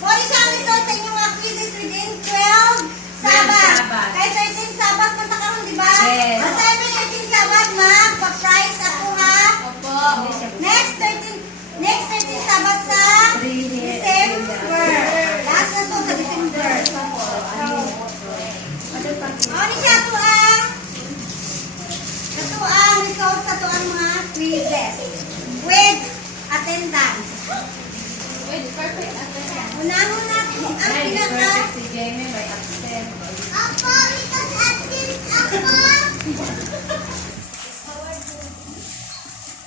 Kung siya ang result sa inyong activities within 12 Sabat. Kaya 13 Sabat, punta ka ron, di ba? Yes. Assignment 13 Sabat, magpa-price ako ha. Opo. Next 13 Sabat sa December. Last na to sa December. Ano siya ito ang? Ito ang result sa ito ang mga quizzes. With attendance. Perfect. Unahon natin ang pinaka... Si Jamie may absent. Apo, ito sa attendance ako.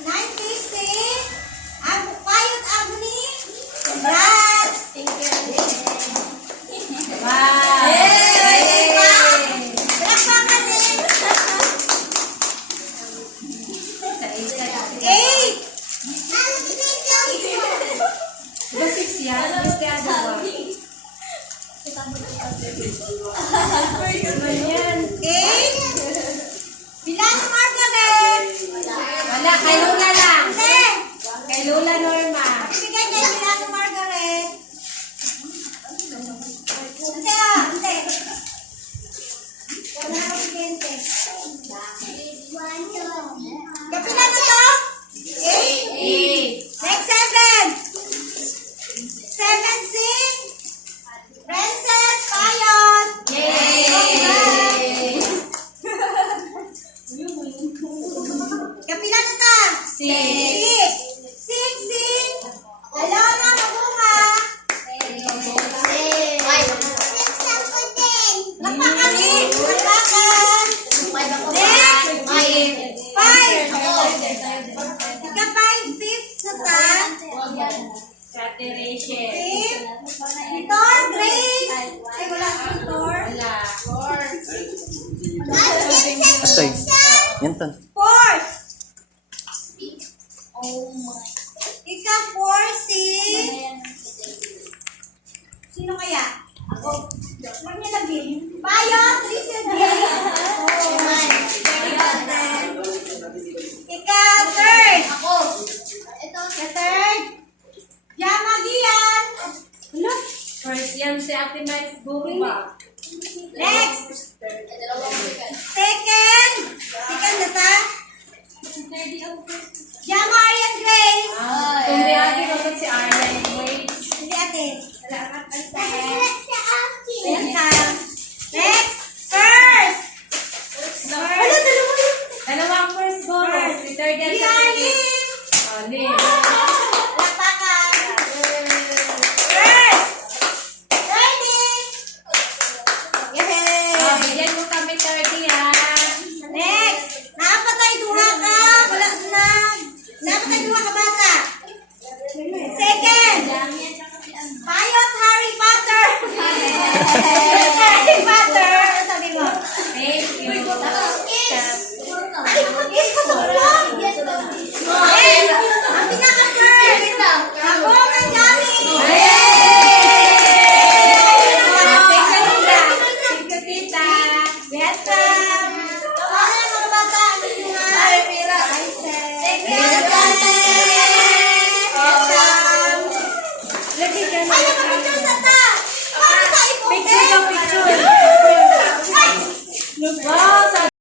96. Ang payot agni. Congrats. Wow! Palakpakan din. Sa isa. 8. Diba 6 yan? Yes, the other one. 6 man yan. 8. Bilang Margaret. Wala, kay Lola lang. Hindi. Kay Lola Norma. Ibigay niya bilang Margaret. Hindi ah, hindi. Wala na kusyente. Kapilan na to? 8. 8. Next 7. 7 si Princess Payon. Yay! Kapilan na ta? 6. 6 si Alona Magunga. Napakanin! Napakanin! Next! 5. Ika-5, 5th na ta? Saturation. 5th. Vitor, Grace. Ay, wala si Vitor. Wala. Atay. Yan tan. 4th. Ika-4 si... Sino kaya? Ako. Huwag niya lagin. Bayo, 3 si Jay. Ika-3rd. Ika-3rd. Yamagian. Hello? First yan si Ate Mike's Bumba. Next. Second. Second na ta? Yama Arian Grace. Kung di ate kapag si Arlen, wait. Hindi ate. Salamat. Ayan ka. Next. First. First. Dalawang first bonus. Si third yan si